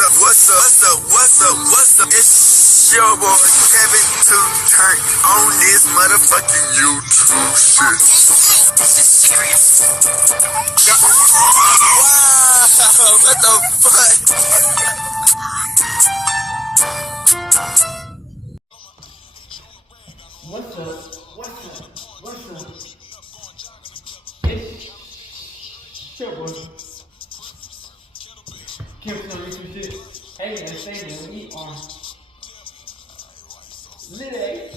What's up? It's your boy Kevin to turn on this motherfucking YouTube shit. Wow, what the fuck? What's up? It's your boy Kevin to turn shit. Hey man, say man, we are Ller. Today,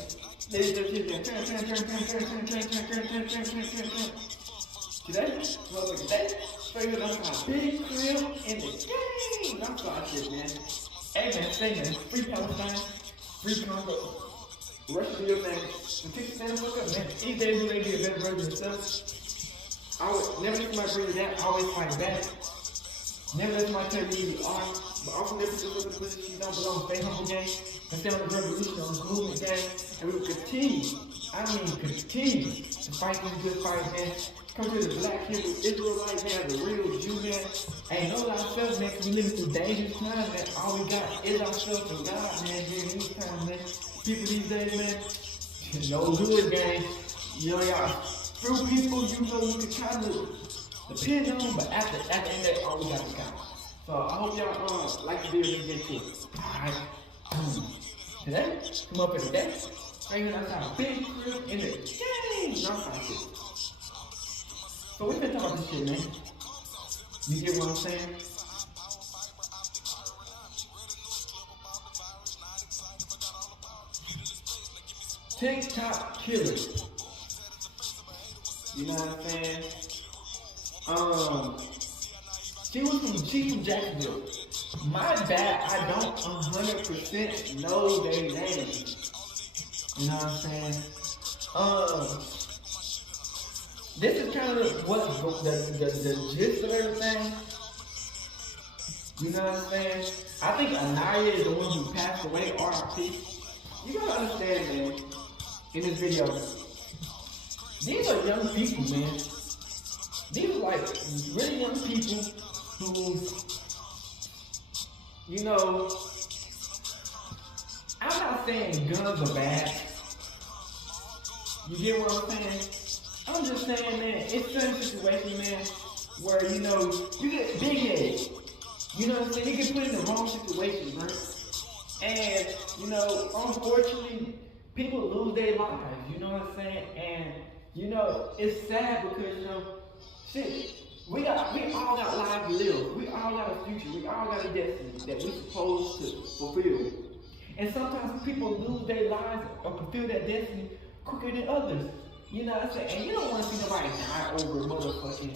straight up on my big crib in the game. I'm sorry, shit, man. Hey man, say man, free Palestine, free Congo, Russia, man. The Texas man, fuck up, man. These days when they be a better version of themselves, I would never let somebody bring it down. I always fight back. Never let somebody tell you you are, but also never just let the pussy you don't belong. Stay humble, gang, and stay on the revolution, on the movement, gang, and we will continue to fight this good fight, man. Come to the black Hebrew Israelite, man, the real Jew, man. Ain't no ourselves, man, because we living through dangerous times, man. All we got is ourselves and God, man, during these times, man. People these days, man, no good, gang. You know, y'all, through people, you know, you can kind of depend on, but at the end of that, all we got is God. So I hope y'all like the video and get to it. Alright. Today, come up in the day. Right here outside a big crib in the game. Outside shit. So we been talking about this shit, man. You get what I'm saying? TikTok killer. You know what I'm saying? She from Jacksonville. My bad, I don't 100% know their name. You know what I'm saying? This is kind of what the gist of everything. You know what I'm saying? I think Anaya is the one who passed away, RIP. You gotta understand, man, in this video, these are young people, man. These are like really young people who, you know, I'm not saying guns are bad. You get what I'm saying? I'm just saying, man, it's certain situations, man, where, you know, you get big headed. You know what I'm saying? You get put in the wrong situations, right? And, you know, unfortunately, people lose their lives, you know what I'm saying? And, you know, it's sad because, you know, shit, we all got lives to live. We all got a future. We all got a destiny that we're supposed to fulfill. And sometimes people lose their lives or fulfill that destiny quicker than others. You know what I'm saying? And you don't want to see nobody die over motherfucking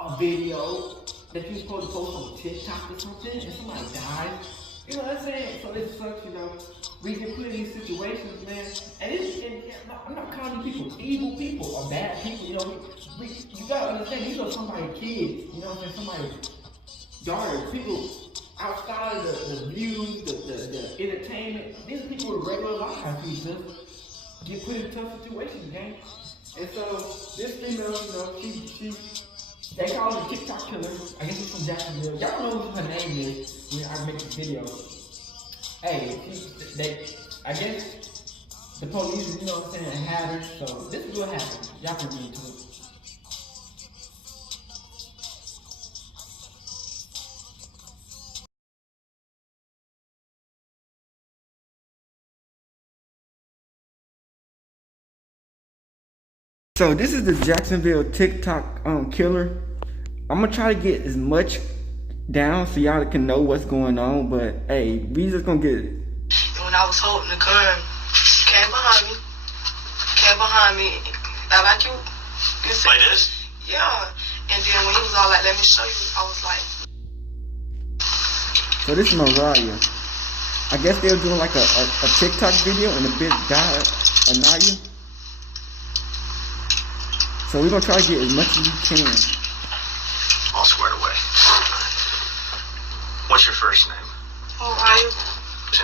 a video that you're supposed to post on TikTok or something and somebody dies. You know what I'm saying? So it sucks, you know. We get put in these situations, man. And I'm not calling people evil people or bad people. You know, you gotta understand, these are somebody's kids. You know what I'm saying? Somebody's daughters. People outside of the views, the entertainment. These are people with regular lives who just get put in tough situations, gang. And so this female, you know, they call her the TikTok killer. I guess she's from Jacksonville. Y'all know what her name is when I make this video. Hey, I guess the police, you know what I'm saying, had her. So this is what happened. Y'all can read into it. So this is the Jacksonville TikTok killer. I'm gonna try to get as much down so y'all can know what's going on, but hey, we just gonna get it. And when I was holding the gun, she came behind me, like you see, like this? Yeah. And then when he was all like, let me show you, I was like. So this is Mariah. I guess they were doing like a TikTok video and a bit died, Anaya. So we're gonna try to get as much as we can. All squared away. What's your first name? Oh, are you?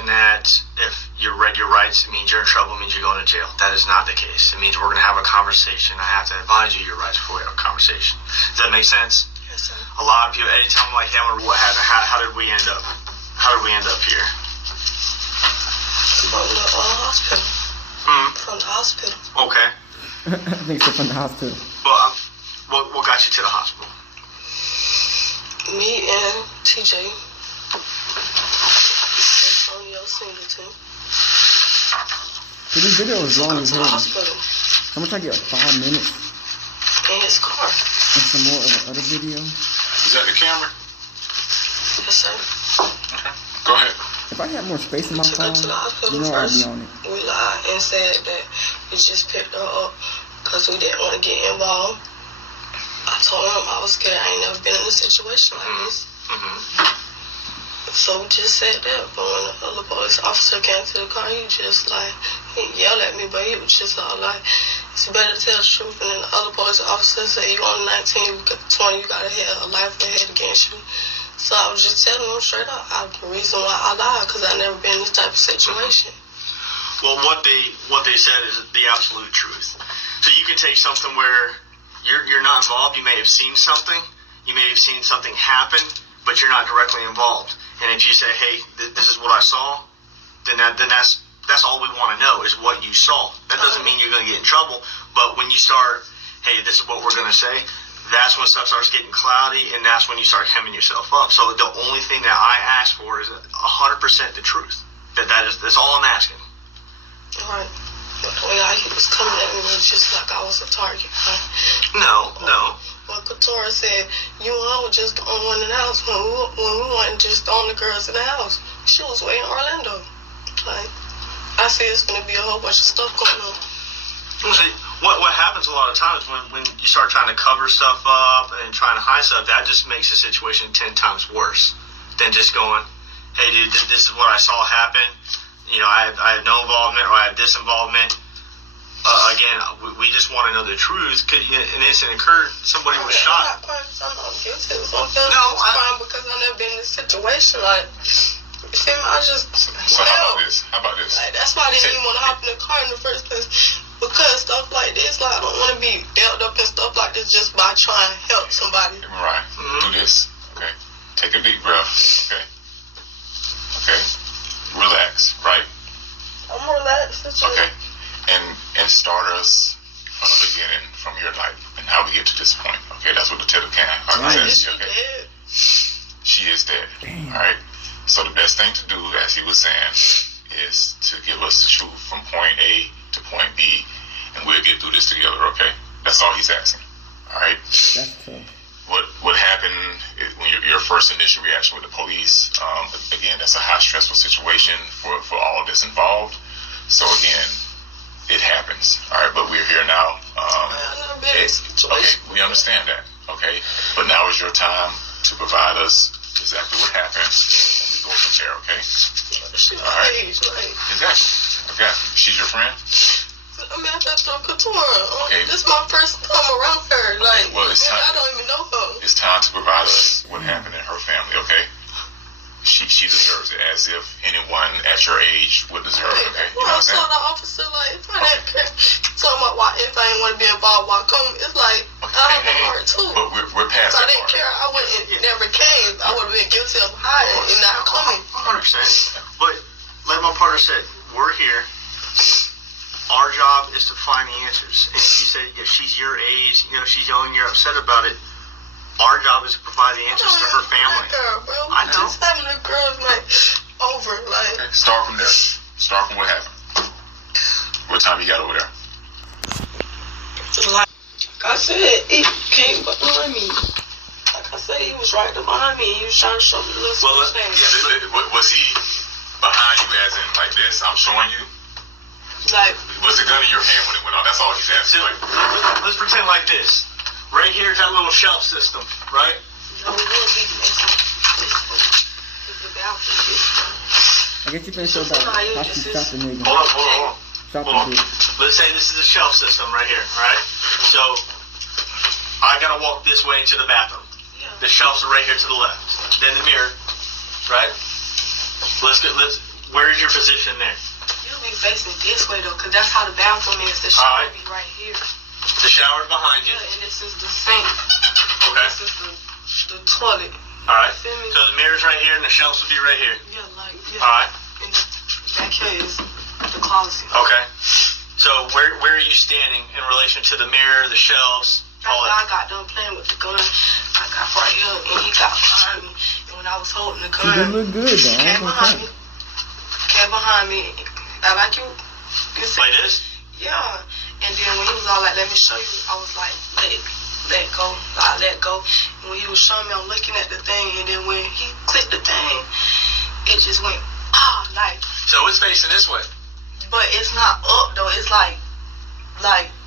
And that if you read your rights, it means you're in trouble, it means you're going to jail. That is not the case. It means we're going to have a conversation. I have to advise you your rights before we have a conversation. Does that make sense? Yeah. Yes, sir. A lot of people, anytime like, hey, what happened? How did we end up? How did we end up here? From the hospital. From the hospital. Okay. I think so, from the hospital. But what got you to the hospital? Me and TJ. Antonio Singleton. This video is long as To the hell. hospital. How much I get? 5 minutes? In his car. And some more of the other video? Is that the camera? Yes, sir. Okay. Go ahead. If I had more space in my Took her phone, to the hospital you know I'd first. be on it. We lied and said that we just picked her up because we didn't want to get involved. I told him I was scared. I ain't never been in a situation like this. So we just said that. But when the other police officer came to the car, he yelled at me, but he was just all like, it's better to tell the truth. And then the other police officer said, you only 19, you got 20, you got a life ahead against you. So I was just telling him straight up, the reason why I lied, because I never been in this type of situation. Well, what they said is the absolute truth. So you can take something where you're not involved. You may have seen something. You may have seen something happen, but you're not directly involved. And if you say, hey, this is what I saw, then that's all we want to know is what you saw. That doesn't mean you're going to get in trouble. But when you start, hey, this is what we're going to say, that's when stuff starts getting cloudy, and that's when you start hemming yourself up. So the only thing that I ask for is 100% the truth. That's all I'm asking. All right. But the way he was coming at me was just like I was a target. Right? No. But Couture said, you and I were just the only one in the house when we weren't just the only girls in the house. She was way in Orlando. Like, I see it's going to be a whole bunch of stuff going on. See, what happens a lot of times when you start trying to cover stuff up and trying to hide stuff, that just makes the situation 10 times worse than just going, hey, dude, this is what I saw happen. You know, I have no involvement, or I have this involvement. Again, we just want to know the truth. An incident occurred, somebody was shot. I'm not guilty or something. No, I'm fine because I've never been in this situation. Like, you feel me? I just. So how about this? Like, that's why I didn't even want to hop in the car in the first place. Because stuff like this, like, I don't want to be dealt up in stuff like this just by trying to help somebody. Right. Do this. Okay. Take a deep breath. Okay. Relax. Right. I'm relaxed. Okay. And start us from the beginning, from your life, and how we get to this point. Okay, that's what the tip can. Is she Okay. dead? She is dead. All right. So the best thing to do, as he was saying, is to give us the truth from point A to point B, and we'll get through this together. Okay. That's all he's asking. All right. That's tough. What happened when your first initial reaction with the police? Again, that's a high stressful situation for all that's involved. So again, it happens. All right, but we're here now. Okay, we understand that. Okay, but now is your time to provide us exactly what happened, and we go from there. Okay. She's all right. Like, Exactly. Okay. She's your friend. I mean, I got to Couture. Okay. This is my first time around her. Like, Well, it's time. I don't even know her. It's time to provide us what happened in her family. Okay. She deserves it, as if anyone at your age would deserve it. Okay. You know I what I'm saw saying? the officer like, if I didn't care, talking about why if I didn't want to be involved, why come? It's like I have a heart too. But we're past If I that didn't part. care, I wouldn't never came. I would have been guilty of hiding and not coming. 100%. But like my partner said, we're here. Our job is to find the answers. And you said if she's your age, you know, she's young, you're upset about it. Our job is to provide the answers to her family. Girl, bro. I know. Just having the girls like over, like. Okay, start from there. Start from what happened. What time you got over there? Like I said, he came behind me. Like I said, he was right behind me. He was trying to show me the little thing. Was he behind you as in like this? I'm showing you. Like, Was the gun in your hand when it went off? That's all he's asking. Like, Let's pretend like this. Right here is that little shelf system, right? no, we will be I guess you can show about how she shot the nigga. Hold on. Shot the Hold on. bitch. Let's say this is a shelf system right here, right? So I gotta walk this way into the bathroom. The shelves are right here to the left. Then the mirror, right? Where is your position there? You'll be facing this way though, cause that's how the bathroom is. The shower be right here. The shower's behind you. Yeah, and this is the sink. Okay. This is the the toilet. All right. You feel me? So the mirror's right here and the shelves will be right here. Yeah, like, yeah. All right. And the back here is the closet. Okay. So where are you standing in relation to the mirror, the shelves, all After that? I got done playing with the gun, I got right here and he got behind me. And when I was holding the gun, She did look good though. came behind me. Like you see? Like this? Yeah. And then when he was all like, let me show you, I was like, let go. I let go. And when he was showing me, I'm looking at the thing, and then when he clicked the thing, it just went, like. So it's facing this way. But it's not up though. It's like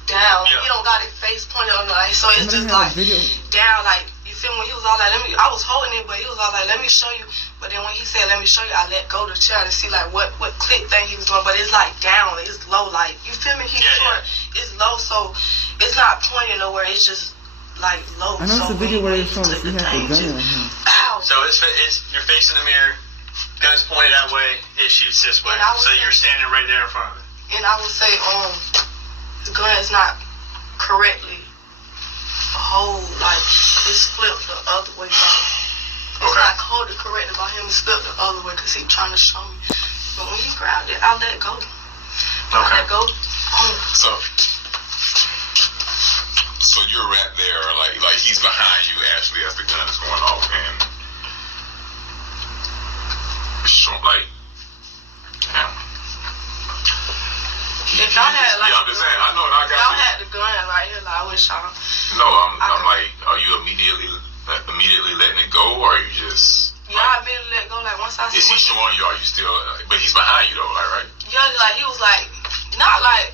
down. Yeah. He don't got it face pointed on like, so it's I'm just gonna have like a video. down. Like you feel me? When he was all like, I was holding it, but he was all like, let me show you. But then when he said, let me show you, I let go of the chair to see like what click thing he was doing. But it's like down. It's low. Like you feel me? He's short. Yeah. It's low, so it's not pointing nowhere. It's just like low. I know it's so a video where when it's showing she he has the clicked gun thing, on him. ow. So it's you're facing the mirror, gun's pointed that way, it shoots this way. And I was So you're standing right there in front of it. And I would say, the gun is not correctly like it's flipped the other way back. It's Okay. not holding correctly by him. It's flipped the other way because he's trying to show me. But when he grabbed it, I let go. I let go. So you're right there, like he's behind you actually as the gun is going off, and it's short, like, damn. If y'all had like, yeah, I'm just saying, I know, and I got y'all you. had the gun right here, like I wish y'all. No, I'm like, are you immediately letting it go, or are you just? Yeah, I immediately let go. Like once I see. Is he showing you? Are you still? But he's behind you though, like, right? Yeah, like he was like not like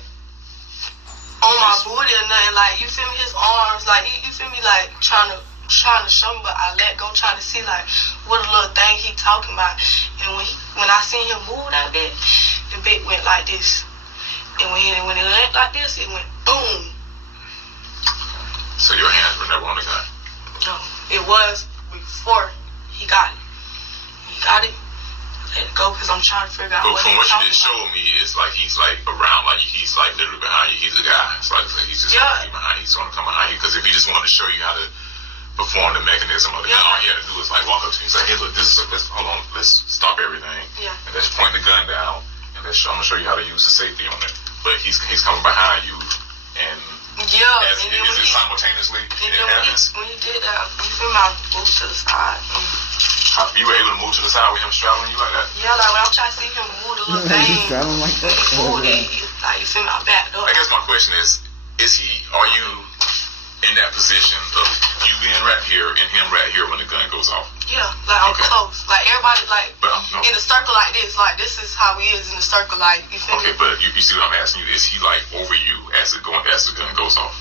on my booty or nothing. Like you feel me? His arms, like you feel me? Like trying to show me, but I let go, trying to see like what a little thing he talking about. And when I seen him move that bit, the bit went like this. And when it went like this, it went boom. So your hands were never on the gun. No, it was before he got it. He got it. Let it go because I'm trying to figure out But what from he's what you talking just showed about. me, it's like he's like around, like he's like literally behind you. He's a guy. It's like he's just gonna be behind you. He's gonna come behind you. Because if he just wanted to show you how to perform the mechanism of the gun, all he had to do is like walk up to you and say, hey, look, hold on, let's stop everything. Yeah. And let's point the gun down, and I'm gonna show you how to use the safety on it. But he's coming behind you, and Yeah, is it simultaneously it happens? When he did that, you feel my move to the side. You were able to move to the side with him straddling you like that? Yeah, like when I'm trying to see him move the little thing. He's straddling like that. Move it, like you feel my back up. I guess my question is are you in that position of you being right here and him right here when the gun goes off? Yeah, like I'm close. Like everybody, like No. in a circle like this is how he is in the circle. Like you feel Okay, me? but you see what I'm asking you? Is he like over you as the gun goes off?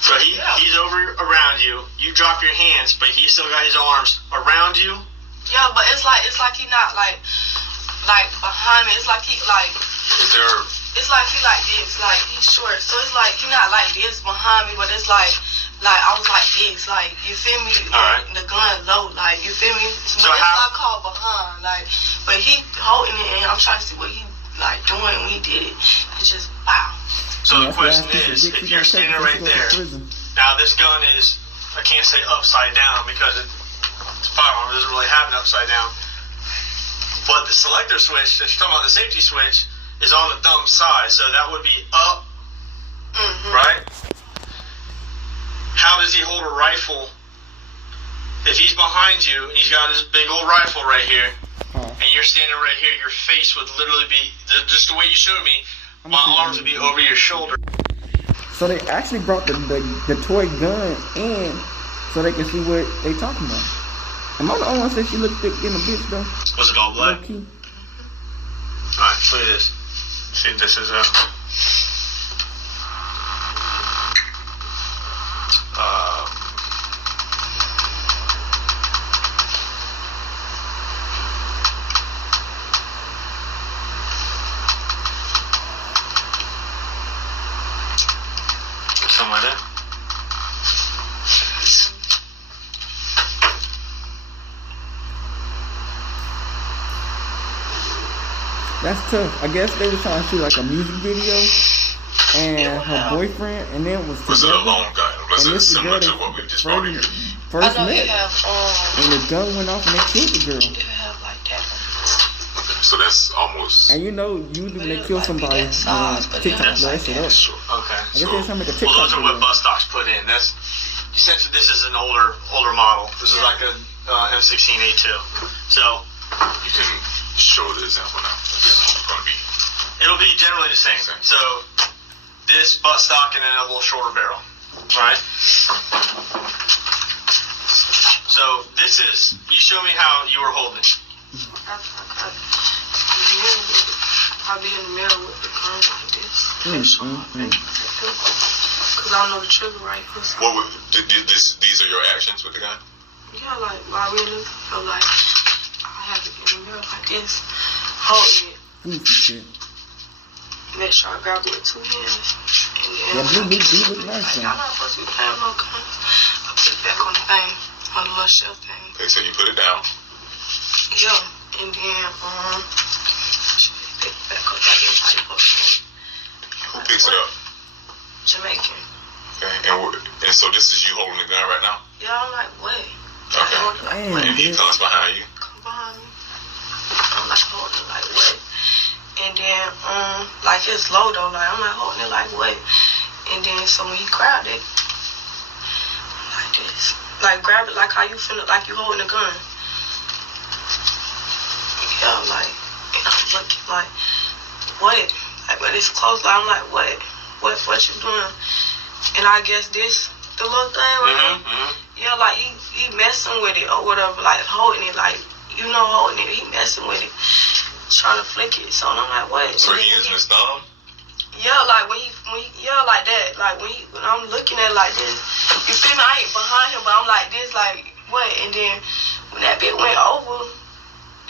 So he's over around you. You drop your hands, but he still got his arms around you. Yeah, but it's like he not like behind me. It's like he like. Is there? It's like he like this. Like he's short, so it's like he not like this behind me, but it's like I was like this. Like you feel me? Alright. The gun low. Like you feel me? But So it's how- not called behind. Like, but he holding it, and I'm trying to see what he like doing when he did it. It's just wow. So the question is, if you're standing right there, now this gun is, I can't say upside down because it's firearm, it doesn't really have an upside down. But the selector switch, that you're talking about, the safety switch, is on the thumb side, so that would be up, right? How does he hold a rifle? If he's behind you, and he's got his big old rifle right here, and you're standing right here, your face would literally be, just the way you showed me, my arms would be over your shoulder. So they actually brought the toy gun in so they can see what they talking about. Am I the only one that said she looked thick in a bitch though? Was it all blood? Low-key. Alright, look at this. See, this is something like that. That's tough. I guess they were trying to shoot like a music video, and her boyfriend, and then was it a together. long gun? So and it's this is similar girl to what we that just brought Freddie here. first I know met. they have, And the gun went off and they killed the girl. they have like that. Okay, so that's almost. And you know, usually when they kill somebody, TikTok blows that shit up. Okay. I guess they're trying to make a Well, TikTok those are what video. bus stocks put in. That's essentially this is an older model. This is like a M16A2. So You can show the example now. It's going to be. it'll be generally the same. So this butt stock and then a little shorter barrel, right? So this is. You show me how you were holding it. I'll be in the middle with the gun like this. Because I don't know the trigger right. What would, these are your actions with the gun? Yeah, like, I really feel like I have it in the middle like this, holding it. Shit. Make sure I grab it with two hands. And Yeah, blue do look nice, like, though. I'm not supposed to be playing with no guns. I put it back on the thing, on the little shelf thing. Okay, so you put it down. Yeah, and then, pick it back up. I get pipe up. Who picks it up? Jamaican. Okay, and so this is you holding the gun right now? Yeah, I'm like, what? Okay. Damn, And he dude. comes behind you. Come behind me. I'm like holding it like what? And then like it's low though, like I'm like holding it like what? And then so when he grabbed it, like this. Like grab it like how you finna, like you holding a gun. Yeah, like, and I'm looking like, what? Like but it's close, like I'm like, what you doing? And I guess this the little thing right here. Yeah, like he messing with it or whatever, like holding it, like holding it. He messing with it, trying to flick it. So I'm like, what? So he using his thumb? Yeah, like when he yeah, like that. Like when I'm looking at it like this, you feel me? I ain't behind him, but I'm like this, like what? And then when that bit went over,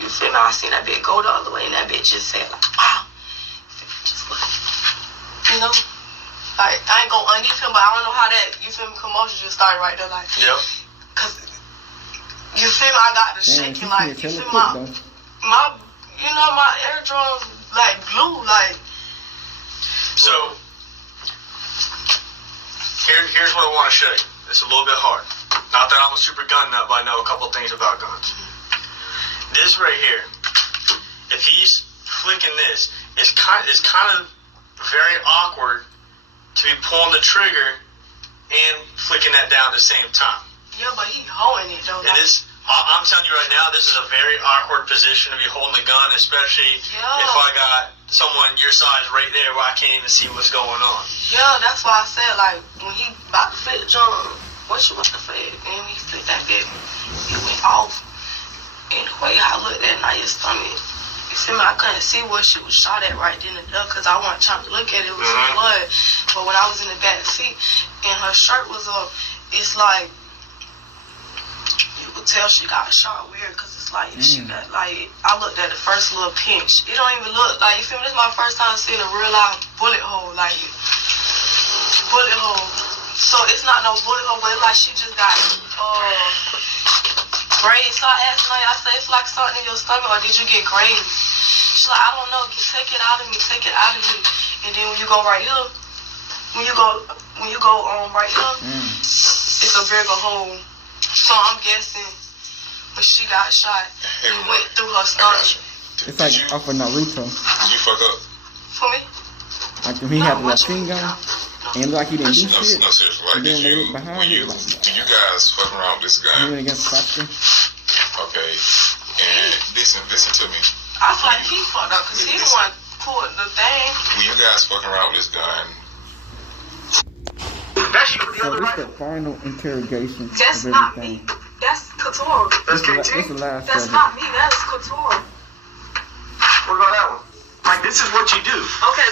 you feel me? I seen that bit go the other way, and that bit just said like, wow. Just like, like, I ain't gonna you feel me, but I don't know how that, you feel me, commotion just started right there, like, Yep. cause, you feel me, I got the shaking, like, you feel me, my eardrums, like, blue, like. So here's what I want to show you. It's a little bit hard. Not that I'm a super gun nut, but I know a couple things about guns. This right here, if he's flicking this, it's kind of very awkward to be pulling the trigger and flicking that down at the same time. Yeah, but he holding it though. And this, I'm telling you right now, this is a very awkward position to be holding the gun, especially if I got someone your size right there where I can't even see what's going on. Yeah, that's why I said, like, when he about to flip the jump, what you want to flip? And he flipped that bit, it went off. And the way I looked at my stomach, you feel me, I couldn't see what she was shot at right then and there because I wasn't trying to look at it. It was some blood. But when I was in the back seat and her shirt was up, it's like, you could tell she got shot weird because it's like, she got, like, I looked at the first little pinch. It don't even look like, you feel me, this is my first time seeing a real live bullet hole, like, bullet hole. So it's not no bullet hole, but it's like she just got, graves. So I asked her, I said, it's like something in your stomach, or did you get graves? She's like, I don't know, take it out of me, take it out of me. And then when you go right here, when you go right here, it's a bigger hole. So I'm guessing when she got shot, it went through her stomach. It's like off of Naruto. Did you fuck up? For me? Like when he had the machine gun, and like he didn't do shit. No, seriously. Like, And then when they look behind him, do you guys fuck around with this he gun? went against Sasuke. Okay. And listen to me. I feel like he fucked up because he the one pulled the thing. When you guys fucking around with this gun, So this is the final interrogation That's of not everything. me. That's Couture. This is the last That's of it. not me. That is Couture. What about that one? Like, this is what you do. Okay.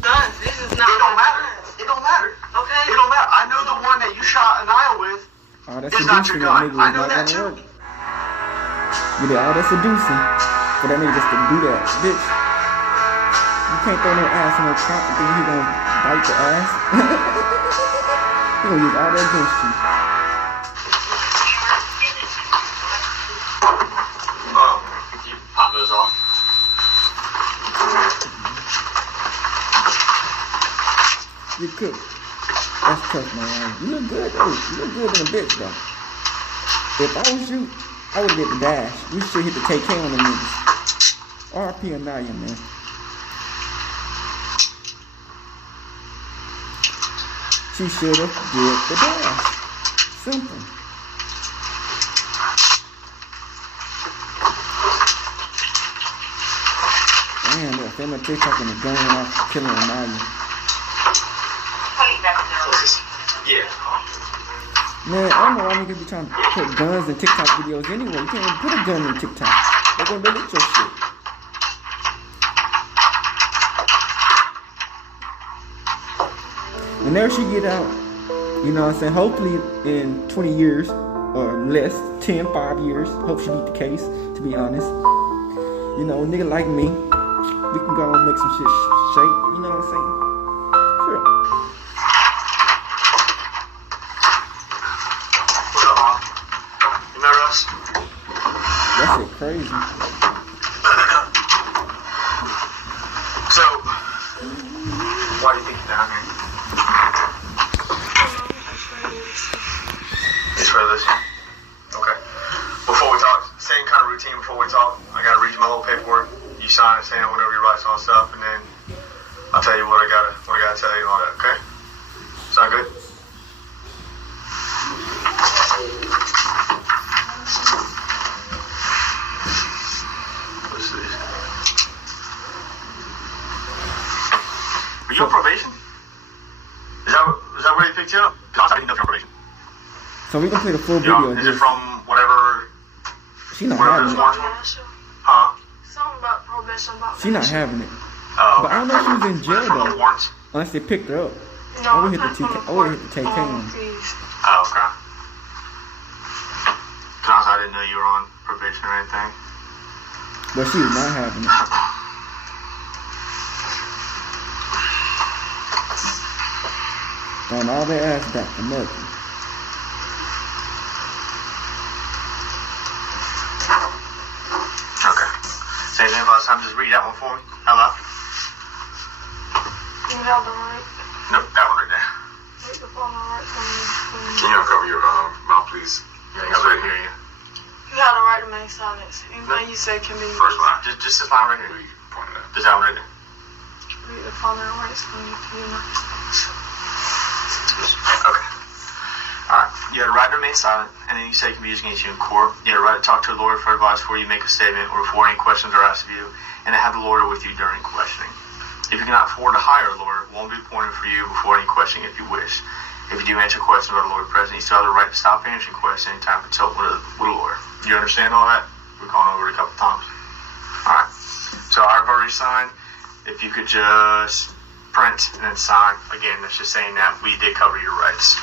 Guns. This is not. It don't matter. It don't matter. Okay. It don't matter. I know the one that you shot Anaya with All that is not your seducing, that gun. nigga I was know not that gonna too. work. You did all that seducing for that nigga just to do that. Bitch, you can't throw no ass in no trunk and think he gonna bite the ass. He gonna use all that against you. You pop those off. You cook. That's tough, man. You look good, though. You look good in a bitch, though. If I was you, I would have hit the dash. We should hit the TK on the niggas. RP Anaya, man. She should have did the dash. Simple. Damn, that family TikTok and the gun off killing Anaya. Yeah. Man, I don't know why niggas be trying to put guns in TikTok videos anyway. You can't even put a gun in TikTok. They're gonna delete your shit. Whenever she get out, you know what I'm saying, hopefully in 20 years or less, 10, 5 years, hope she beat the case, to be honest. You know, a nigga like me, we can go and make some shit shake, you know what I'm saying? Sure. What's up, Mom? You remember us? That shit crazy. So, why do you think you're down here? It's for this. Okay. Before we talk, same kind of routine before we talk. I gotta read you my little paperwork. You sign it, saying whatever you write on stuff, and then I'll tell you what I gotta tell you and all that. Okay? Sound good? What's this? Are you on probation? Is that where they picked you up? Because I didn't know if you're on probation. So we can play the full You know, video of is this. it from whatever She not whatever having this it. orange one? Huh? Something about probation, about She not having it. Oh, But I don't know if she was in jail from the though. warrants? Unless they picked her up. No, I would hit the TK. I would hit the TK on. Oh, okay. Cause I didn't know you were on probation or anything. But she was not having it. Throwing all their ass back to nothing. Okay. Say anything about time, just read that one for me. Out loud. You have the right. Nope, that one right there. Read the phone right from Can you uncover your mouth, please? I couldn't hear you. You have the right to remain silent. Anything you say can be First line. Just this line right here. You can point it out. Just that one right there. read the following rights from you to unite. Okay. Alright. You have the right to remain silent, and then you say it can be used against you in court. You have the right to talk to a lawyer for advice before you make a statement or before any questions are asked of you, and to have the lawyer with you during questioning. If you cannot afford to hire a lawyer, one will be appointed for you before any questioning if you wish. If you do answer questions about a lawyer present, you still have the right to stop answering questions anytime to consult with a lawyer. You understand all that? We've gone over it a couple times. Alright. So I've already signed. If you could just print and then sign. Again, that's just saying that we did cover your rights.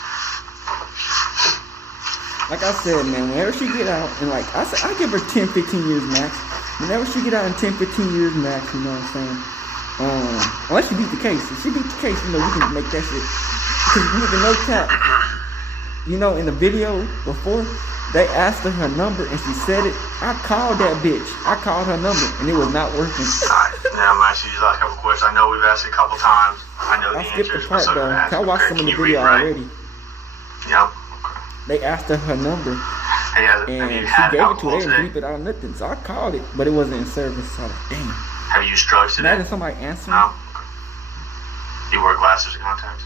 Like I said, man, whenever she get out, and like I said, I give her 10, 15 years max. Whenever she get out in 10, 15 years max, you know what I'm saying? Unless she beat the case. If she beat the case, you know, we can make that shit. Because nigga, no cap. You know, in the video before, they asked her number and she said it. I called that bitch. I called her number and it was not working. Alright, now I'm actually just ask a couple questions. I know we've asked it a couple times. I know I the skipped the answers. part but though. so I watched some of the video already. Yep. They asked her number Hey, have and you she had gave it to alcohol her. They today? didn't bleep it out or nothing. So I called it, but it wasn't in service. So I was like, damn. Have you used drugs today? Imagine somebody answering. No. Do you wear glasses or contacts?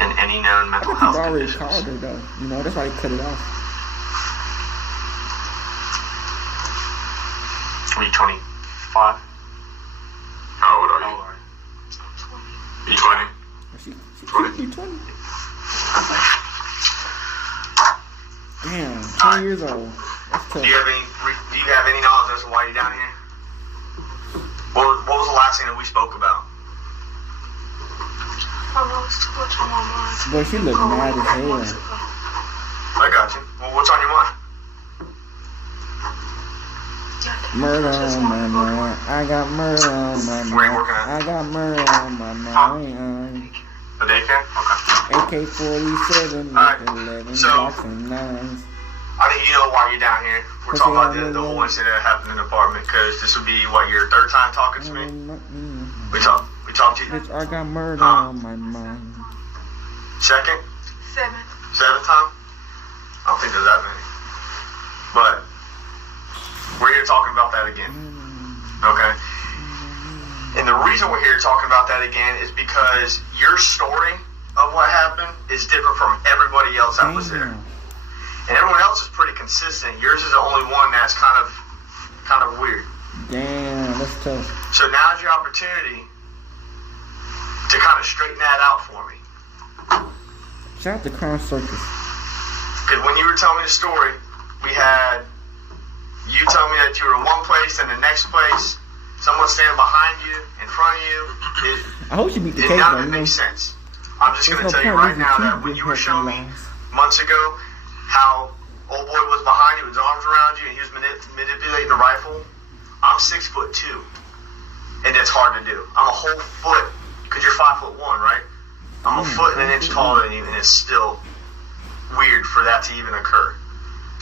And any known I mental think health people already conditions? called her though. You know, that's why they cut it off. Are you 25? How old are you? You 20? She 20. Damn, 20 years old. That's tough. Do you have any knowledge as to why you're down here? What was the last thing that we spoke about? I lost too much on my mind. Boy, she look mad as hell. I got you. Well, what's on your mind? Murder on my mind. I got murder on my mind. Where you working at? I got murder on my mind. A daycare? Okay. AK-47, Alright, 11 so- blocks and 9s. I think you know why you're down here. We're talking about the whole incident that happened in the apartment, because this would be, what, your third time talking to me? We talked to you? Bitch, I got murder on my mind. Second? 7. Seventh time? I don't think there's that many. But we're here talking about that again. Okay? And the reason we're here talking about that again is because your story of what happened is different from everybody else that was there. And everyone else is pretty consistent. Yours is the only one that's kind of weird. Damn, that's tough. So now's your opportunity to kind of straighten that out for me. Shout out to Crown Circus. Because when you were telling me the story, we had you tell me that you were in one place and the next place, someone standing behind you, in front of you. I hope you beat the case, none though. of it makes sense. I'm just going to tell you right now that when you were showing me months ago how old boy was behind you with his arms around you and he was manipulating the rifle, I'm 6'2", and it's hard to do. I'm a whole foot, because you're 5'1", right? I'm a foot and an inch taller than you, and it's still weird for that to even occur.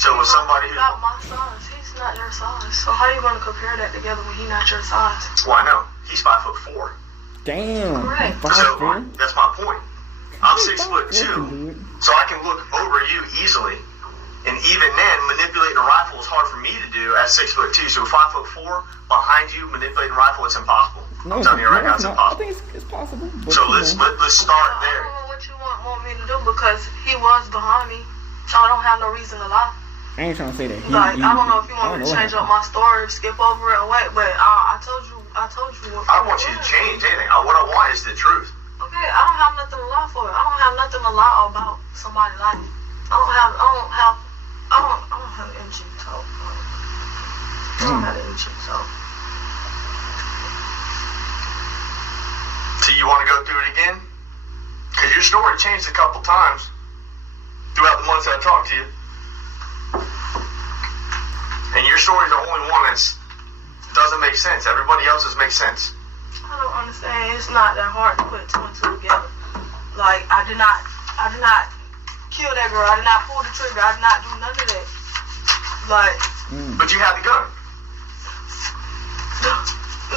So when somebody about my size, he's not your size. So how are you going to compare that together when he's not your size? Well, I know he's 5'4". Damn. Correct. So that's my point. I'm 6'2", so I can look over you easily. And even then, manipulating a rifle is hard for me to do at 6'2". So 5'4", behind you, manipulating a rifle, it's impossible. I'm telling you right now, it's impossible. I think it's possible. So let's start there. I don't know what you want me to do because he was behind me. So I don't have no reason to lie. I ain't trying to say that. I don't know if you want me to change up my story, skip over it, or what. But I told you. I don't want you to change anything. What I want is the truth. Okay, I don't have nothing to lie for. I don't have nothing to lie about somebody like me. I don't have an itchy toe. I don't have an itchy toe. So you want to go through it again? Because your story changed a couple times throughout the months that I talked to you. And your story is the only one that doesn't make sense. Everybody else's makes sense. I don't understand. It's not that hard to put 2 and 2 together. Like, I did not kill that girl. I did not pull the trigger. I did not do none of that. Like, but you had the gun.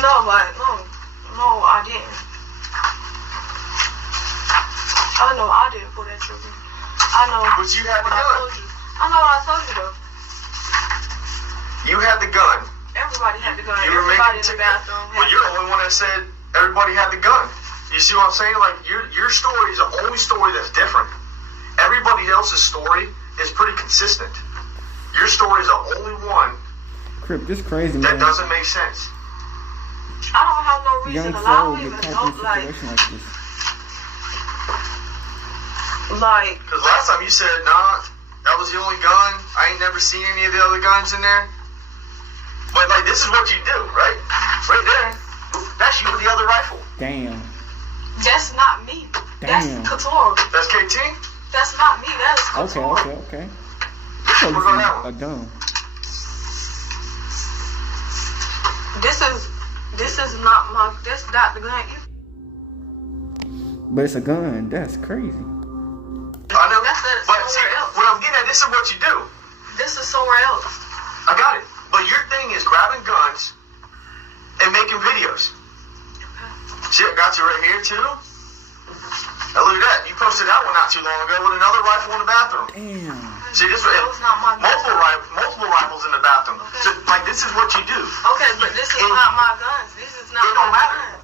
No, I didn't. I know I didn't pull that trigger. I know. But you had the gun. I know what I told you though. You had the gun. Everybody had the gun. You were Everybody making in the bathroom. Well, you're the only one that said everybody had the gun. You see what I'm saying? Like your story is the only story that's different. Everybody else's story is pretty consistent. Your story is the only one Crip, this crazy, that man. doesn't make sense. I don't have no reason Young to lie. I soul don't get even caught know, in a situation like this. like. Because last time you said, nah, that was the only gun. I ain't never seen any of the other guns in there. But like, this is what you do, right? Right there. That's you with the other rifle. Damn. That's not me. That's Damn. Couture. That's KT? That's not me. That is Couture. Okay. We're going that A one. gun. This is not my. That's not the gun. But it's a gun. That's crazy. I know. But see, what I'm getting at, this is what you do. This is somewhere else. I got it. But your thing is grabbing guns and making videos. See, I got you right here too. Now look at that. You posted that one not too long ago with another rifle in the bathroom. Damn. See, this That was not my gun. multiple rifles in the bathroom. Okay. So, like, this is what you do. Okay, but this is not my guns. This is not It don't my matter. gun.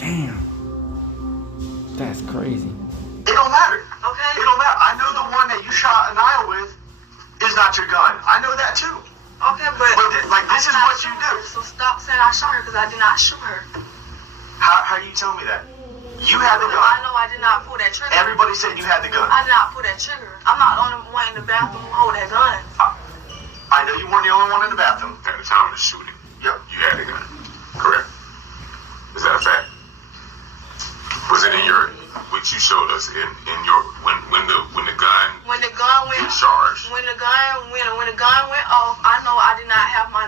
Damn. That's crazy. It don't matter. Okay. It don't matter. I know the one that you shot Anaya with is not your gun. I know that too. Okay, but this is what you do. So stop saying I shot her because I did not shoot her. How do you tell me that? You had the I gun. know I did not pull that trigger. Everybody said you had the gun. I did not pull that trigger. I'm not the only one in the bathroom who hold that gun. I know you weren't the only one in the bathroom. At the time of the shooting, Yep. you had a gun. Correct. Is that a fact? Was it in your, which you showed us in your, when the gun When the gun went discharged? when the gun went off, I know I did not have my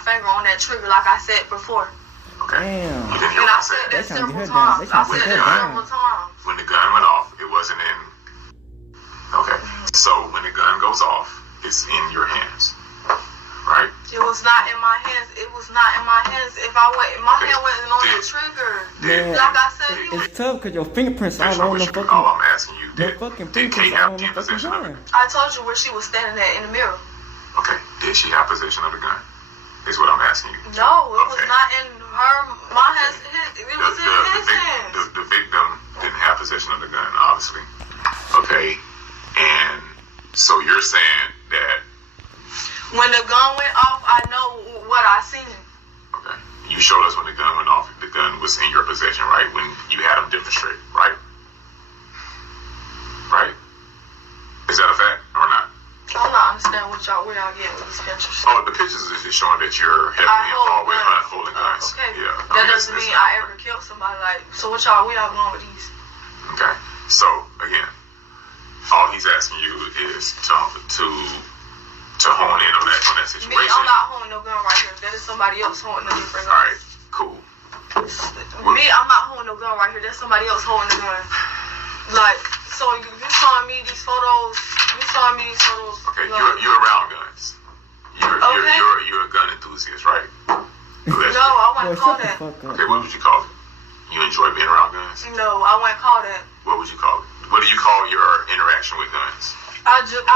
finger on that trigger like I said before. Okay. Damn. You didn't hear And what I I said said. that They trying to several get her down. They times. I trying to said get that her several down. times. When the gun went off, it wasn't in. Okay. So when the gun goes off, it's in your hands, right? It was not in my hands. It was not in my hands. If I went, my hand wasn't on the trigger. Man, Like I said, it's tough because your fingerprints all on the fucking. All I'm asking you, The fucking fingerprints all on the fucking gun. I told you where she was standing at in the mirror. Okay, did she have possession of the gun? Is what I'm asking you. No, it was not in her. My hands. It was in his hands. The victim didn't have possession of the gun, obviously. Okay, and so you're saying that when the gun went off, I know what I seen. okay, you showed us when the gun went off. The gun was in your possession, right? When you had them demonstrate, right? Right? Is that a fact or not? I'm not understanding where y'all getting with these pictures. Oh, the pictures is just showing that you're heavily involved with holding guns. Okay. Yeah. That doesn't mean I ever killed somebody. Like, so where y'all going with these? Okay. So again, all he's asking you is to hone in on that situation. Me, I'm not holding no gun right here. That is somebody else holding the different gun. All right. Cool. Me, I'm not holding no gun right here. That's somebody else holding the gun. Like, so you showing me these photos. You showing me these photos. Okay. You're around guns. You're a gun enthusiast, right? No, I wouldn't call that. Okay. What would you call it? You enjoy being around guns? No, I wouldn't call that. What would you call it? What do you call your interaction with guns? I just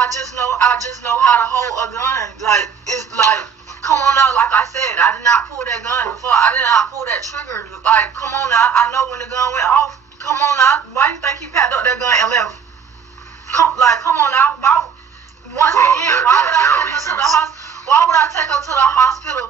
know how to hold a gun. Like, it's like, come on now, like I said, I did not pull that gun before. I did not pull that trigger. Like, come on now, I know when the gun went off. Come on now, why you think he packed up that gun and left? Come on now, once again, why would I take her to the hospital? Why would I take her to the hospital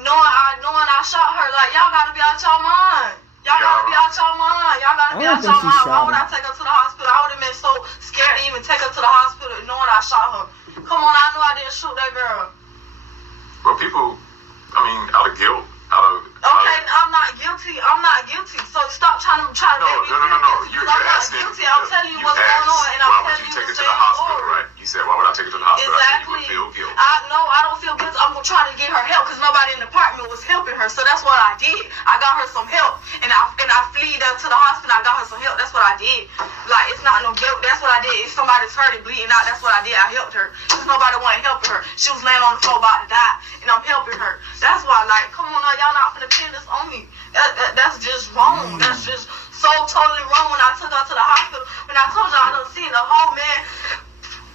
knowing I shot her? Like, y'all gotta be out your mind. Y'all gotta be out your mind. Why would I take her to the hospital? I would have been so scared to even take her to the hospital knowing I shot her. Come on, I know I didn't shoot that girl. Well, people, out of guilt, Okay, I'm not guilty. So stop trying to make me No. You're I'm not asking. guilty. I'm telling you what's going on, and I'm why would telling you you take her what's to going the hospital, on. right? You said, why would I take her to the hospital? Exactly. I said you would feel guilty. I don't feel guilty. I'm trying to get her help because nobody in the apartment was helping her. So that's what I did. I got her some help, and I fleed her to the hospital. I got her some help. That's what I did. Like, it's not no guilt. That's what I did. If somebody's hurting, bleeding out, that's what I did. I helped her because nobody wasn't helping her. She was laying on the floor about to die, and I'm helping her. That's why, like, come on now, y'all not finna pin this on me. That's just wrong. That's just so totally wrong. When I took her to the hospital, when I told y'all I done seen the whole man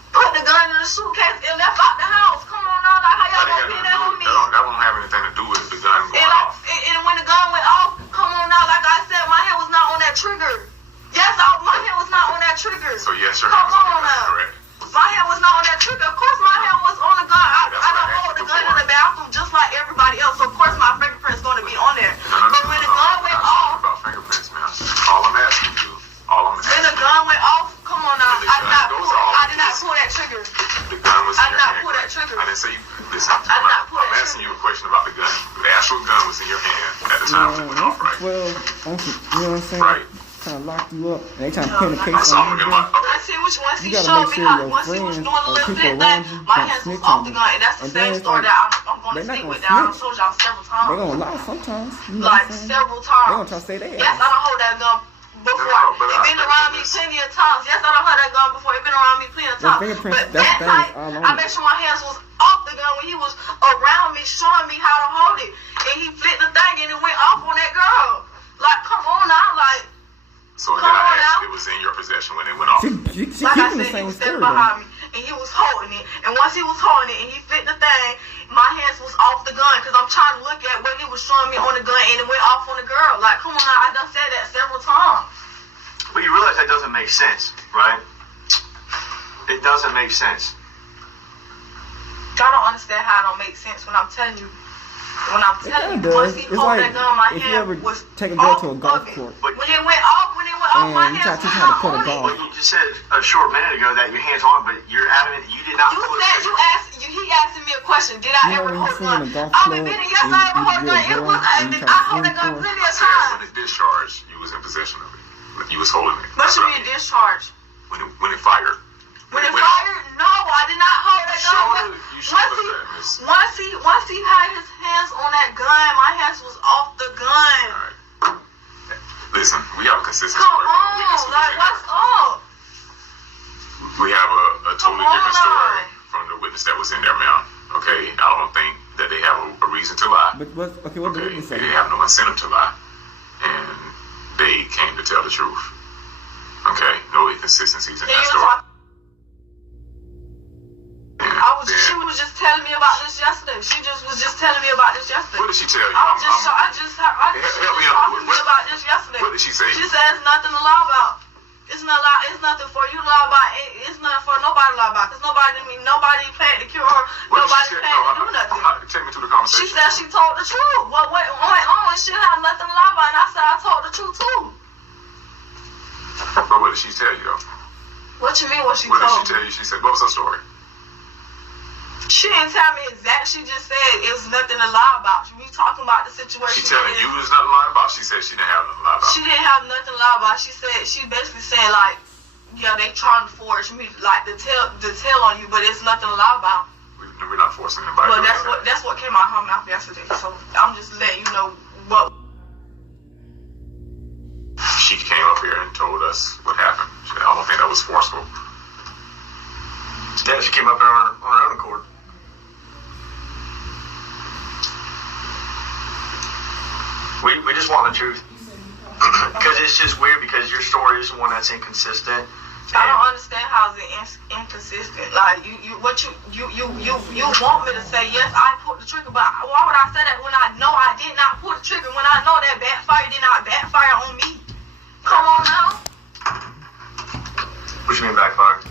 put the gun in the suitcase and left out the house. Come on now, like, how y'all gonna pin that on me? That won't have anything to do with the gun going off. And when the gun went off, come on now, like I said, my hand was not on that trigger. Yes, my hand was not on that trigger. So yes, your come hand was on on the gun, now. correct? My hand was not on that trigger. Of course, my hand was on the gun. I don't hold the gun in the bathroom just like everybody else. So of course, my fingerprint's gonna be on there. But when the gun went off, about fingerprints, man. All I'm asking you, when the gun went off, come on now, I did not pull that trigger. The gun was in your hand. Pull that trigger. I didn't say you. Listen, I'm asking you a question about the gun. The actual gun was in your hand at the time it went off, right? Well, you know what I'm saying? Right. Trying to lock you up, and they trying to pin the case That's all on I'm you. getting Once he You gotta showed make me sure how, your once he was friends doing the or little people flip around thing, you my don't hands was snitch off on the you. gun, and that's the And same then it's story like, that I'm gonna they're not stick gonna with that. I've snitch. told y'all several They times. gonna lie sometimes. You know Like what I'm saying? several They times. gonna try to say they Yes, I don't hold that gun before. It been around me plenty of times. Yes, I don't hold that gun before. It been around me plenty of The times. fingerprints, But that's that thing night, all on I it. made sure my hands was off the gun when he was around me, showing me how to hold it, and he flipped the thing and it went off on that girl. Like, come on now, like. So then I asked, it was in your possession when it went off. She Like I keeping the said, he same was story standing though. behind me, and he was holding it. And once he was holding it, and he flipped the thing, my hands was off the gun, because I'm trying to look at what he was showing me on the gun, and it went off on the girl. Like, come on now, I done said that several times. But you realize that doesn't make sense, right? It doesn't make sense. Y'all don't understand how it don't make sense when I'm telling you. When I'm telling you, once he It's pulled like that gun, my if you hand ever was take a girl to a off golf of it. court. When it went off, And my you hands try to was teach how to not put a on golf. it. But you just said a short minute ago that your hands on, but you're adamant that you did not pull it. He asked me a question. Did I ever hold a gun? golf I've club, been yes, I ever hold a gun. It was, I hold that gun plenty of When times. it discharged, you was in possession of it. You was holding it. What you mean discharge? When it fired. When it fired? No, I did not hold that gun. Once he had his hands on that gun, my hands was off the gun. All right. Listen, we have a consistent Come story. on, like what's up? We have a totally Come different on. story from the witness that was in there, ma'am. Okay, I don't think that they have a reason to lie. But what the witness say? They have no incentive to lie, and they came to tell the truth. Okay, no inconsistencies in that story. She was just telling me about this yesterday. She just was just telling me about this yesterday. What did she tell you? She was talking to me about this yesterday. What did she say? She said it's nothing to lie about. It's nothing for you to lie about. It's nothing for nobody to lie about. Cause nobody paid to cure her. Nobody paid to do nothing. Take me through the conversation. She said she told the truth. What went on? She had nothing to lie about. And I said I told the truth too. But what did she tell you though? What you mean? What she told? What did she tell you? She said, what was her story? She didn't tell me exact. She just said it was nothing to lie about. We talking about the situation. She telling you there's nothing to lie about. She said she didn't have nothing to lie about. She didn't have nothing to lie about. She basically saying like, yeah, they trying to force me like to tell on you, but it's nothing to lie about. We're not forcing anybody. Well, that's what came out of her mouth yesterday. So I'm just letting you know what. She came up here and told us what happened. I don't think that was forceful. Yeah, she came up here on her own accord. We just want the truth. Because it's just weird because your story is one that's inconsistent. I don't understand how it's inconsistent. Like you want me to say yes, I pulled the trigger, but why would I say that when I know I did not pull the trigger? When I know that backfire did not backfire on me? Come on now. What you mean backfire?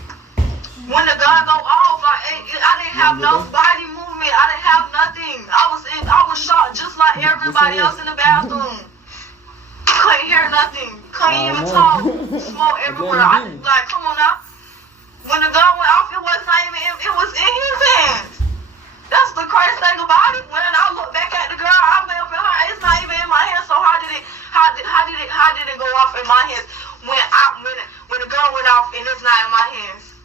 When the gun go off, like I didn't have no body movement. I didn't have nothing. I was shot just like everybody else in the bathroom. Couldn't hear nothing. Couldn't even talk. Smoke everywhere. Like, come on now. When the gun went off, it was in his hands. That's the crazy thing about it. When I look back at the girl, I went up in her. It's not even in my hands. So how did it go off in my hands when the gun went off and it's not in my hands?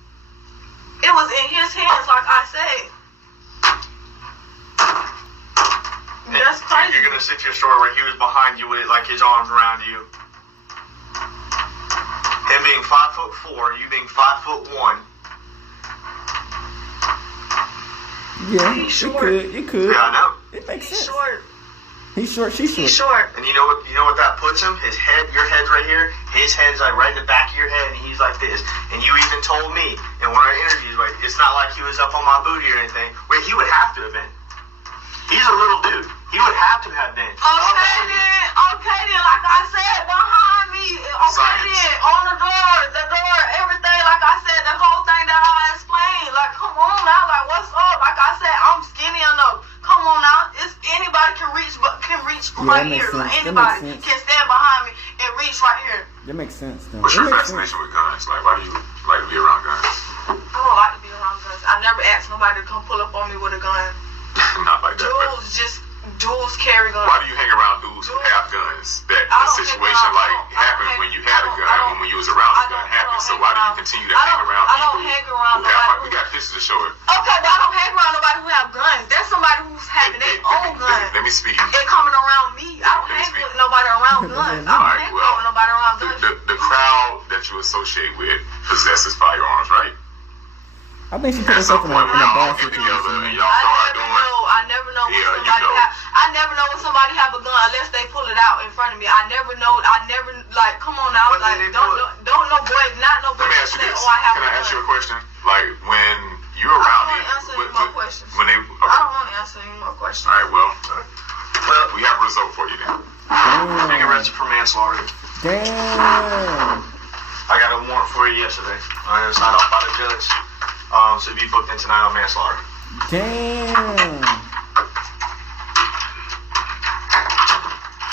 It was in his hands, like I said. That's crazy. You're gonna stick to your story where he was behind you with like his arms around you. Him being 5'4", you being 5'1". Yeah, He's short. It could. Yeah, I know. It makes He's sense. short. He's short. She's short. He's short. And you know what that puts him? His head, your head's right here. His head's like right in the back of your head, and he's like this. And you even told me in one of our interviews, like it's not like he was up on my booty or anything. Where he would have to have been. He's a little dude. He would have to have been. Okay then, like I said, behind me. Okay then, on the door, everything. Like I said, the whole thing that I explained. Like, come on now, like what's up? Like I said, I'm skinny enough. Come on now, it's anybody can reach right here. Like, anybody can stand behind me and reach right here. That makes sense, though. What's your fascination with guns? Like, why do you like to be around guns? I don't like to be around guns. I never asked nobody to come pull up on me with a gun. Not like that. Dudes carry guns. Why do you hang around dudes who have guns? That the situation happened when you had a gun and when you was around the gun happened. So why do you continue to hang around people? I don't hang around nobody. We got pictures to show it. Okay, but I don't hang around nobody who have guns. That's somebody who's having their own gun. Let me speak. They're coming around me. I don't hang with nobody around guns. I don't hang with nobody around guns. The crowd that you associate with possesses firearms, right? I think she put herself in a bad situation. I never know when somebody have a gun unless they pull it out in front of me. I never know. Like, come on now. Like, don't no boy, not no boy. Let me ask you this. Oh, I have Can a I ask gun. you a question? Like, when you're around me, I don't want to answer any more questions. when they, okay. I don't want to answer any more questions. All right, well, we have a result for you then. Being arrested for manslaughter. Damn. I got a warrant for you yesterday. I was signed off by the judge. So you be booked in tonight on manslaughter. Damn.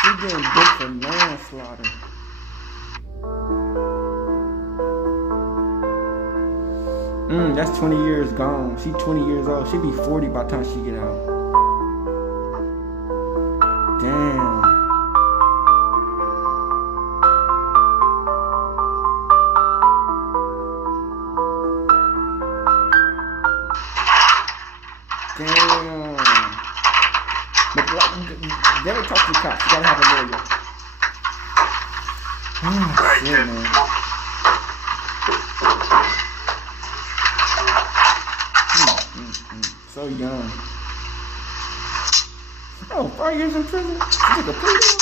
She getting booked for manslaughter. That's 20 years gone. She 20 years old. She be 40 by the time she get out. Damn. Damn. But never talk to the cops. You gotta have a lawyer. Oh, shit, man. So young. Oh, 5 years in prison? You took a plea deal?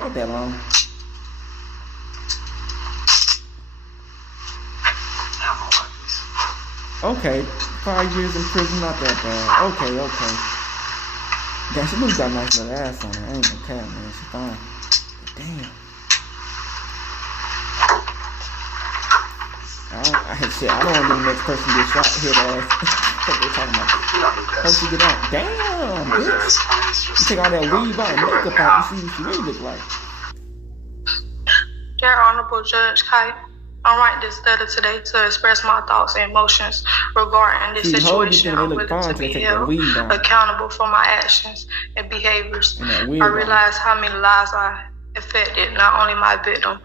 Not that long. Okay, 5 years in prison, not that bad. Okay. Damn, she really got a nice little ass on her. I ain't gonna care, man. She fine. But damn. I don't want to be the next person to get shot here, ass. What they talking about? Hope she get out. Damn, bitch. You take all that weave out and makeup out and see what she really look like. Dear Honorable Judge Kite, I write this letter today to express my thoughts and emotions regarding this situation. I'm willing to be held accountable for my actions and behaviors. I realize how many lives I affected, not only my victim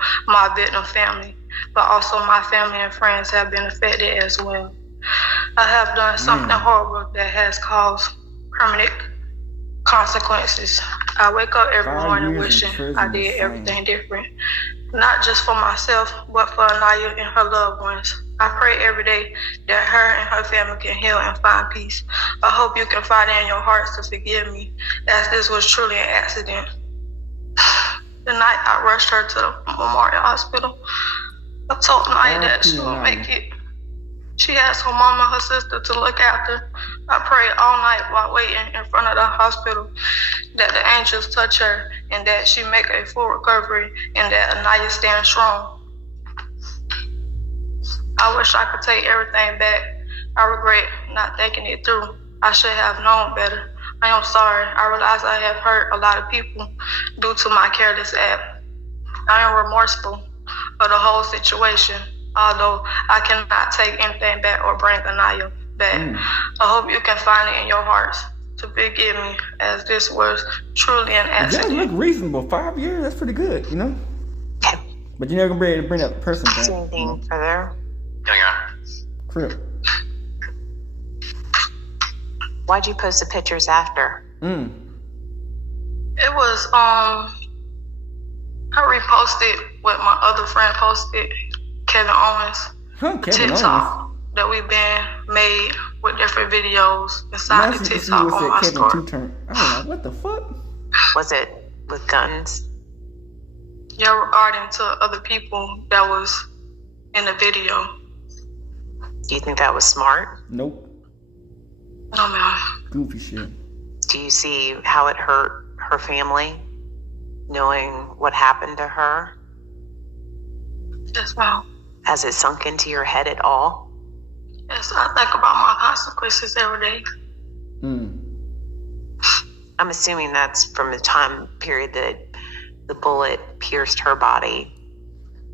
family, but also my family and friends have been affected as well. I have done something horrible that has caused permanent consequences. I wake up every morning wishing I did everything different, not just for myself, but for Anaya and her loved ones. I pray every day that her and her family can heal and find peace. I hope you can find it in your hearts to forgive me, as this was truly an accident. The night I rushed her to the Memorial Hospital, I told Anaya that she would make it. She asked her mom and her sister to look after. I prayed all night while waiting in front of the hospital that the angels touch her and that she make a full recovery and that Anaya stand strong. I wish I could take everything back. I regret not thinking it through. I should have known better. I am sorry. I realize I have hurt a lot of people due to my careless act. I am remorseful for the whole situation, although I cannot take anything back or bring Anaya back. I hope you can find it in your hearts to forgive me, as this was truly an accident. That look reasonable. 5 years, that's pretty good, you know? But you're never going to be able to bring that person back. Anything further? Crip. Why'd you post the pictures after? It was, I reposted what my other friend posted, Kevin Owens. TikTok that we've been made with different videos inside the TikTok on my story. I was like, what the fuck? Was it with guns? Yeah, regarding to other people that was in the video. Do you think that was smart? Nope. No, ma'am. Goofy shit. Do you see how it hurt her family, knowing what happened to her? Yes, ma'am. Has it sunk into your head at all? Yes, I think about my consequences every day. I'm assuming that's from the time period that the bullet pierced her body,